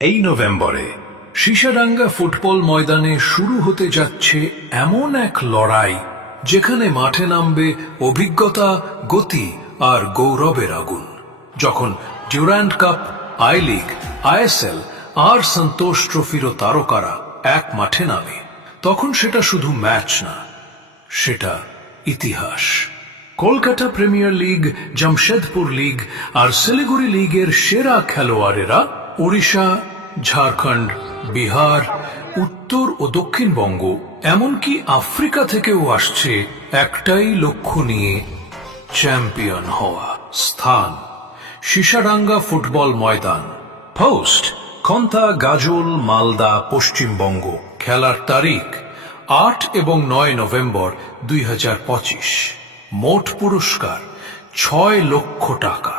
এই নভেম্বরে সিসাডাঙ্গা ফুটবল ময়দানে শুরু হতে যাচ্ছে এমন এক লড়াই যেখানে মাঠে নামবে অভিজ্ঞতা, গতি আর গৌরবের আগুন। যখন ডিউরান্ড কাপ, আই লিগ, আইএসএল আর সন্তোষ ট্রফিরও তারকারা এক মাঠে নামে, তখন সেটা শুধু ম্যাচ না, সেটা ইতিহাস। Kolkata premier league, Jamshedpur league আর শিলিগুড়ি লিগের সেরা খেলোয়াড়েরা ওড়িশা, ঝাড়খণ্ড, বিহার, উত্তর ও দক্ষিণবঙ্গ, এমনকি আফ্রিকা থেকেও আসছে একটাই লক্ষ্য নিয়ে, চ্যাম্পিয়ন হওয়া। স্থান সিসাডাঙ্গা ফুটবল ময়দান, হোস্ট খন্তা, গাজল, মালদা, পশ্চিমবঙ্গ। খেলার তারিখ 8 এবং 9 নভেম্বর 2025। মোট পুরস্কার 6 লক্ষ টাকা।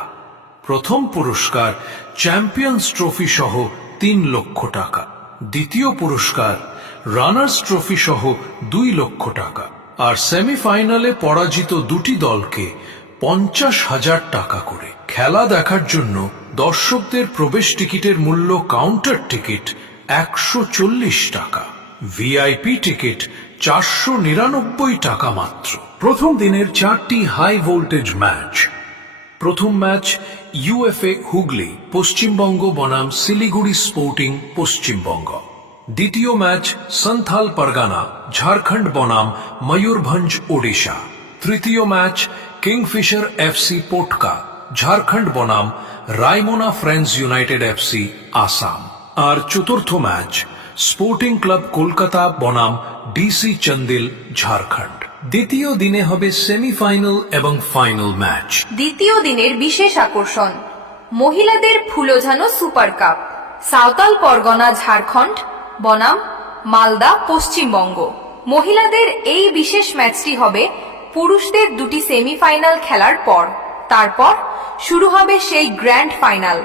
প্রথম পুরস্কার চ্যাম্পিয়ন্স ট্রফি সহ 3 লক্ষ টাকা। দ্বিতীয় পুরস্কার রানার্স ট্রফি সহ 2 লক্ষ টাকা। আর সেমিফাইনালে পরাজিত দুটি দলকে 50,000 টাকা করে। খেলা দেখার জন্য দর্শকদের প্রবেশ টিকিটের মূল্য কাউন্টার টিকিট 140 টাকা, ভিআইপি টিকিট 499 টাকা মাত্র। প্রথম দিনের 4টি হাই ভোল্টেজ ম্যাচ। প্রথম ম্যাচ ইউএফএ হুগলি, পশ্চিমবঙ্গ বনাম শিলিগুড়ি স্পোর্টিং, পশ্চিমবঙ্গ। দ্বিতীয় ম্যাচ সন্থাল পরগানা, ঝাড়খণ্ড বনাম ময়ূরভঞ্জ, ওড়িশা। তৃতীয় ম্যাচ কিংফিশার এফসি পোটকা, ঝাড়খণ্ড বনাম রায়মোনা ফ্রেন্ডস ইউনাইটেড এফসি, আসাম। আর চতুর্থ ম্যাচ স্পোর্টিং ক্লাব কলকাতা বনাম ডিসি চন্দিল, ঝাড়খণ্ড। দ্বিতীয় দিনে হবে সেমিফাইনাল এবং ফাইনাল ম্যাচ। দ্বিতীয় দিনের বিশেষ আকর্ষণ মহিলাদের ফুলোঝানো সুপার কাপ, সাঁওতাল পরগনা, ঝাড়খণ্ড বনাম মালদা, পশ্চিমবঙ্গ। মহিলাদের এই বিশেষ ম্যাচটি হবে পুরুষদের দুটি সেমিফাইনাল খেলার পর। তারপর শুরু হবে সেই গ্র্যান্ড ফাইনাল।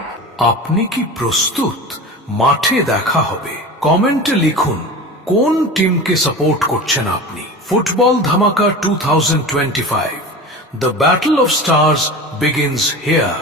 আপনি কি প্রস্তুত? মাঠে দেখা হবে। কমেন্টে লিখুন কোন টিমকে সাপোর্ট করছেন আপনি। ফুটবল ধামাকা 2025, The Battle of Stars begins here.